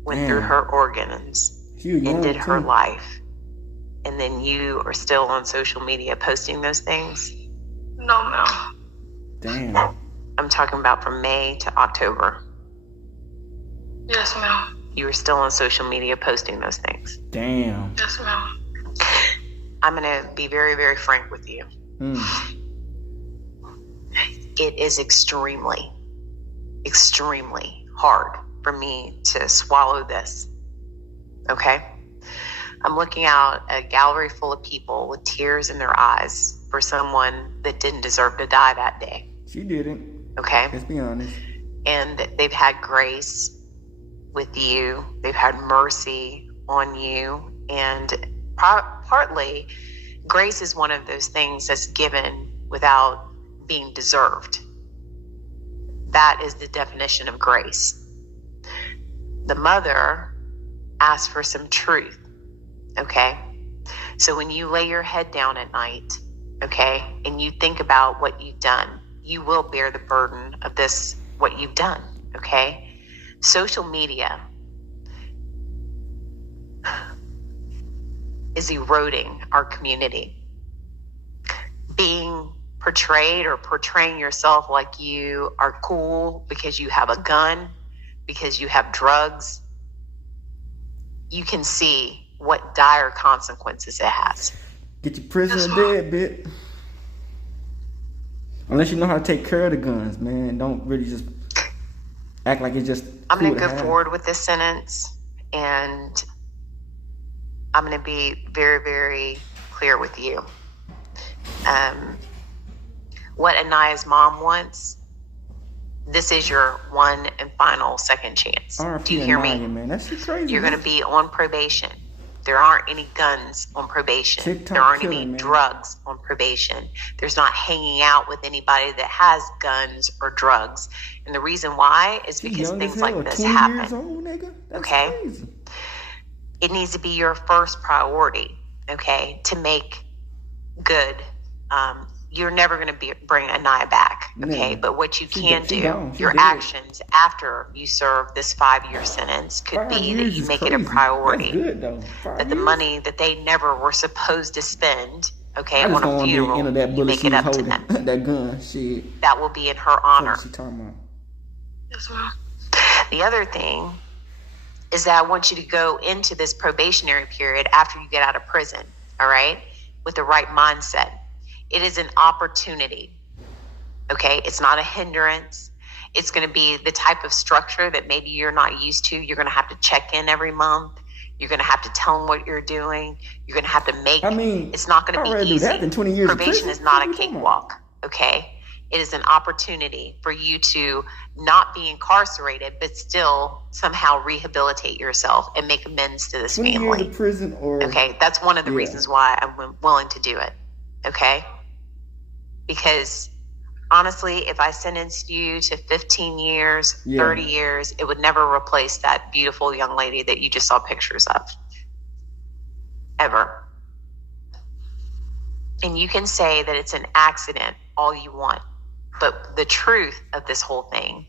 went through her organs, ended her life. And then you are still on social media posting those things? No, ma'am. Damn. I'm talking about from May to October. Yes, ma'am. You were still on social media posting those things? Damn. Yes, ma'am. I'm going to be very, very frank with you. It is extremely, extremely hard for me to swallow this. Okay? I'm looking out a gallery full of people with tears in their eyes for someone that didn't deserve to die that day. She didn't. Okay? Let's be honest. And they've had grace with you. They've had mercy on you. And partly, grace is one of those things that's given without being deserved. That is the definition of grace. The mother asked for some truth. Okay? So when you lay your head down at night, okay, and you think about what you've done, you will bear the burden of this, what you've done, okay? Social media is eroding our community. Being portrayed or portraying yourself like you are cool because you have a gun, because you have drugs, you can see what dire consequences it has. Get your prisoner dead, bit. Unless you know how to take care of the guns, man. Don't really just act like it's just I'm going to go forward with this sentence, and I'm going to be very, very clear with you. what Anaya's mom wants, this is your one and final second chance. Do you hear me? Man. That's crazy. You're going to be on probation. There aren't any guns on probation. TikTok there aren't killing, any man. drugs on probation. There's not hanging out with anybody that has guns or drugs. And the reason why is because things like this happen. Old, nigga? That's okay? Crazy. It needs to be your first priority, okay, to make good. You're never going to bring Anaya back, okay? But what you can do, your actions after you serve this 5-year sentence could be that you make it a priority. That's good, though. But the money that they never were supposed to spend, okay, on a funeral, you make it up to them. That gun, shit. That will be in her honor. What she talking about? Yes, ma'am. The other thing is that I want you to go into this probationary period after you get out of prison, all right, with the right mindset. It is an opportunity, okay? It's not a hindrance. It's going to be the type of structure that maybe you're not used to. You're going to have to check in every month. You're going to have to tell them what you're doing. You're going to have to make, it's not going to be easy. That in 20 years Probation is not a cakewalk, okay? It is an opportunity for you to not be incarcerated, but still somehow rehabilitate yourself and make amends to this 20 family. Years of prison or, okay, that's one of the reasons why I'm willing to do it, okay? Because honestly, if I sentenced you to 15 years, 30 years, it would never replace that beautiful young lady that you just saw pictures of. Ever. And you can say that it's an accident all you want. But the truth of this whole thing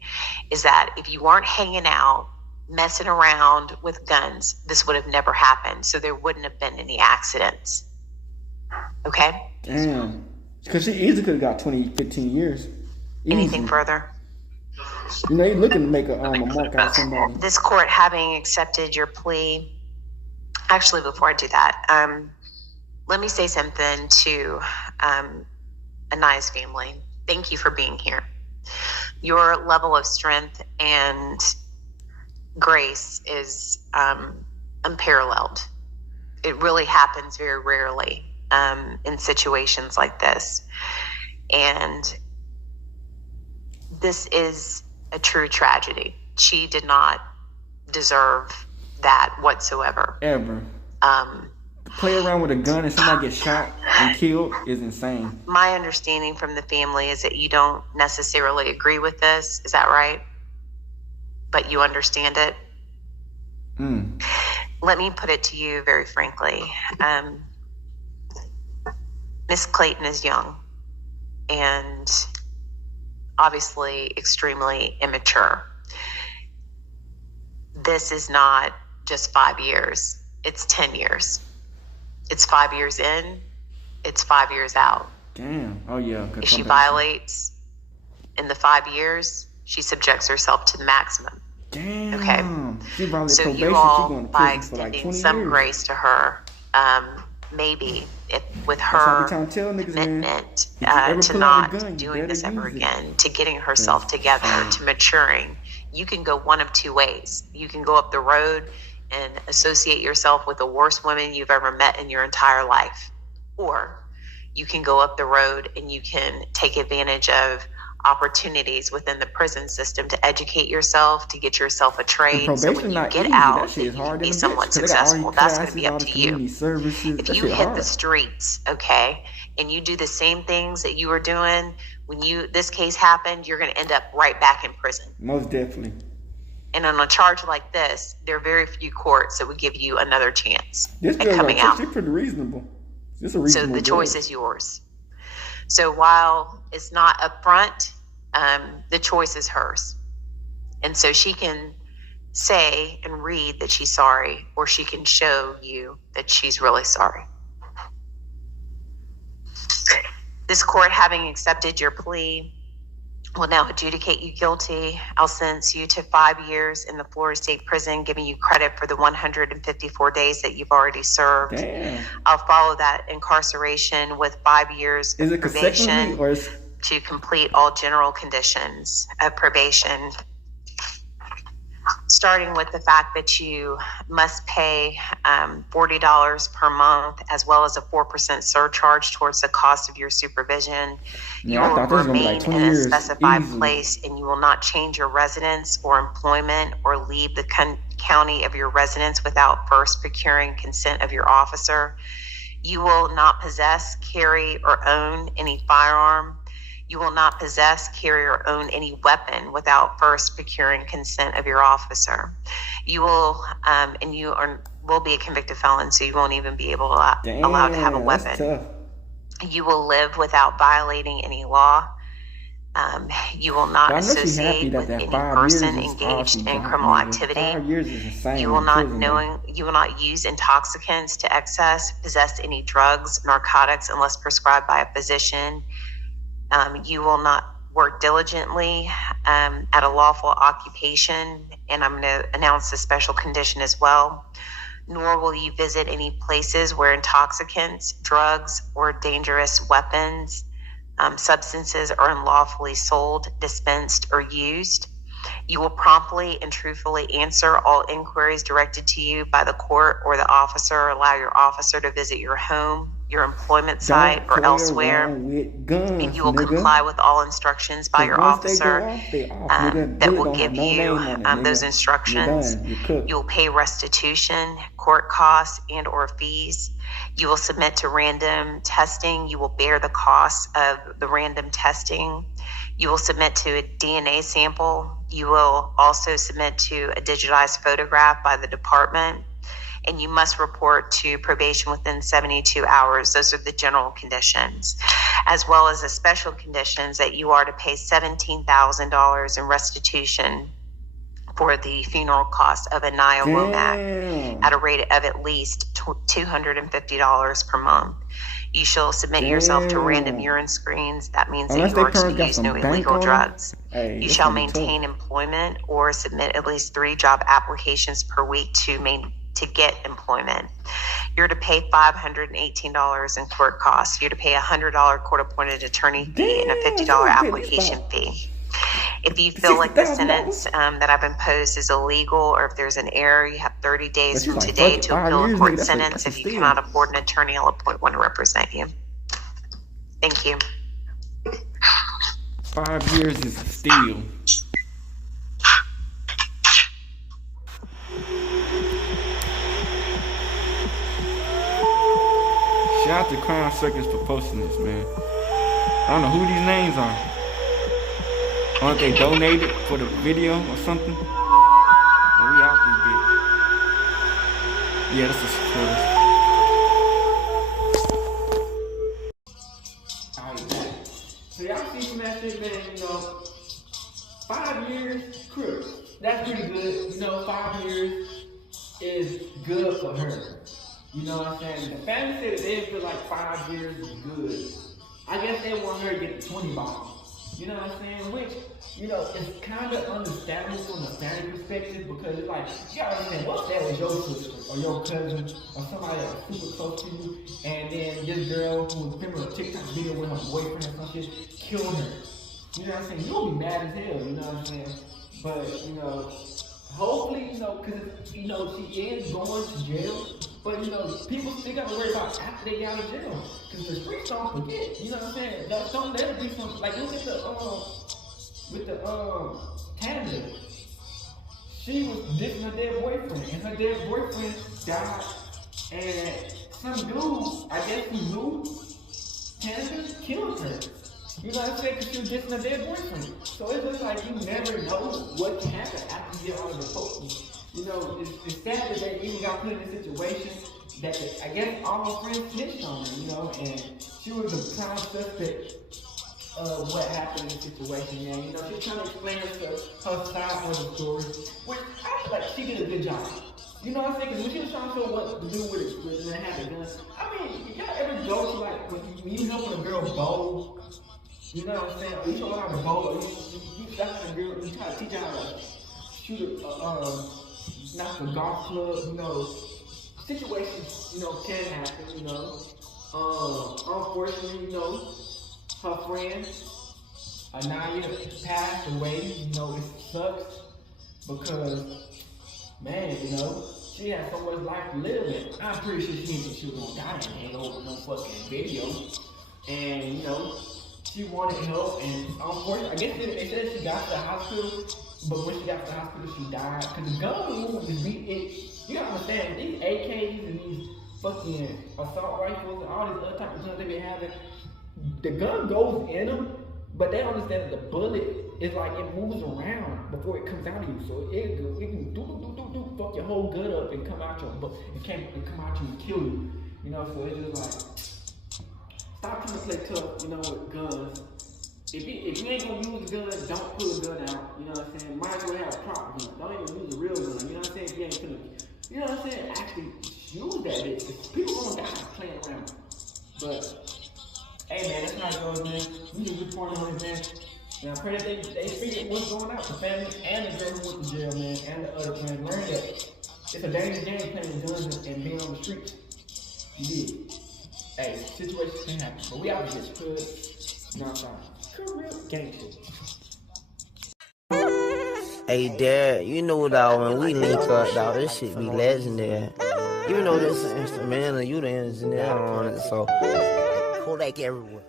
is that if you weren't hanging out, messing around with guns, this would have never happened. So there wouldn't have been any accidents. Okay? Damn. Because she easily could have got 20, 15 years. Easy. Anything further? You know, you're looking to make a mark out of somebody. This court having accepted your plea. Actually, before I do that, let me say something to Anaya's family. Thank you for being here. Your level of strength and grace is unparalleled. It really happens very rarely in situations like this. And this is a true tragedy. She did not deserve that whatsoever. Ever. Play around with a gun and somebody gets shot and killed is insane. My understanding from the family is that you don't necessarily agree with this. Is that right? But you understand it? Let me put it to you very frankly. Miss Clayton is young and obviously extremely immature. This is not just 5 years. It's 10 years. It's 5 years in. It's 5 years out. Damn. Oh, yeah. If she violates in the 5 years, she subjects herself to the maximum. Damn. Okay. She violated so probation. You all, she going to by prison for like extending 20 some years. grace to her, maybe if with her commitment to not doing this ever again, to getting herself together, to maturing, you can go one of two ways. You can go up the road and associate yourself with the worst woman you've ever met in your entire life. Or you can go up the road and you can take advantage of opportunities within the prison system to educate yourself, to get yourself a trade. So when you get out, you can be somewhat successful. That's going to be up to you. If you hit the streets, okay, and you do the same things that you were doing when this case happened, you're going to end up right back in prison. Most definitely. And on a charge like this, there are very few courts that would give you another chance at coming out. She's pretty reasonable. It's a reasonable so the choice is yours. So while it's not upfront, the choice is hers. And so she can say and read that she's sorry, or she can show you that she's really sorry. This court, having accepted your plea, will now adjudicate you guilty. I'll sentence you to 5 years in the Florida State Prison, giving you credit for the 154 days that you've already served. Damn. I'll follow that incarceration with 5 years of probation or to complete all general conditions of probation. starting with the fact that you must pay $40 per month, as well as a 4% surcharge towards the cost of your supervision. You will remain in a specified place, and you will not change your residence or employment or leave the county of your residence without first procuring consent of your officer. You will not possess, carry, or own any firearm. You will not possess, carry, or own any weapon without first procuring consent of your officer. You will, and you will be a convicted felon, so you won't even be allowed to have a weapon. You will live without violating any law. You will not associate with any person engaged in criminal activity. You will not use intoxicants to excess, possess any drugs, narcotics unless prescribed by a physician. You will not work diligently at a lawful occupation, and I'm going to announce a special condition as well. Nor will you visit any places where intoxicants, drugs, or dangerous weapons, substances are unlawfully sold, dispensed, or used. You will promptly and truthfully answer all inquiries directed to you by the court or the officer. Allow your officer to visit your home, your employment site, or elsewhere. And you will comply with all instructions by your officer that will give you those instructions. You will pay restitution, court costs, and or fees. You will submit to random testing. You will bear the costs of the random testing. You will submit to a DNA sample. You will also submit to a digitized photograph by the department. And you must report to probation within 72 hours. Those are the general conditions, as well as the special conditions that you are to pay $17,000 in restitution for the funeral cost of Anaya Womack at a rate of at least $250 per month. You shall submit yourself to random urine screens. That means that you are to use no illegal drugs. You shall maintain employment or submit at least 3 job applications per week to get employment. You're to pay $518 in court costs. You're to pay a $100 court-appointed attorney fee and a $50 application fee. If you feel like the sentence that I've imposed is illegal, or if there's an error, you have 30 days from today to appeal a court sentence. If you cannot afford an attorney, I'll appoint one to represent you. Thank you. 5 years is a steal. Shout out to Crime Circus for posting this, man. I don't know who these names are. Aren't they donated for the video or something? But we out this bit. Yeah, that's the supporters. Alright, so y'all see from that shit, man, 5 years, crew. That's pretty good. 5 years is good for her. You know what I'm saying? The family said that they feel like 5 years is good. I guess they want her to get the 20 bottles. You know what I'm saying? Which, it's kind of understandable from the family perspective, because it's like, you gotta understand, what's that with your sister or your cousin or somebody that's super close to you, and then this girl who was filming a TikTok video with her boyfriend or some shit killed her. You know what I'm saying? You'll be mad as hell, you know what I'm saying? But, hopefully, because, she is going to jail, but, people still got to worry about after they get out of jail, because the streets don't forget, you know what I'm saying? Don't let it be something, like, look at Tanda. She was dissing her dead boyfriend, and her dead boyfriend died, and some dude, I guess who knew Tanda, killed her. You know what I'm saying? Because she was dissing her dead boyfriend. So it's just like you never know what can happen after you get out of the post. It's sad that they even got put in a situation that I guess all her friends snitched on her, and she was the prime suspect of what happened in the situation, man. She's trying to explain her side of the story, which I feel like she did a good job. You know what I'm saying? Because when she was trying to show what to do with it, when they had the gun, I mean, y'all ever go to, like, when you helping a girl bowl? You know what I'm saying? Or you show her how to bowl, or you stop a girl, you try to teach her how to shoot knock a golf club, situations, can happen, unfortunately, her friend, Anaya, passed away, it sucks, because man, you know, she had so much life to live in. I'm pretty sure she didn't think she was gonna die and hang over no fucking video. And, you know, she wanted help, and unfortunately, I guess they said she got to the hospital, but when she got to the hospital, she died. Because the gun movement is you gotta understand, these AKs and these fucking assault rifles and all these other type of guns they be having, the gun goes in them, but they understand that the bullet is like it moves around before it comes out of you. So it can do fuck your whole gun up and come out your butt. It come out you and kill you. You know, so it's just like, stop trying to play tough, you know, with guns. If you ain't gonna use a gun, don't pull a gun out. You know what I'm saying? Might as well have a prop gun. Don't even use a real gun. You know what I'm saying? If you ain't gonna, you know what I'm saying? Actually use that bitch. People gonna die playing around. But hey man, that's how it goes, man. We just reporting on it, man. And I pray that they figure what's going out. The family and the girl who went to jail, man, and the other friends learn that it's a dangerous game playing guns and being on the streets. You did. Hey, situations can happen, but we out of this hood. You know what I'm saying? Real gang shit. Hey, Dad, you know, dog, when we link up, dog, this shit be legendary. You know this is instrumental, you the engineer on it, so Kodak everywhere.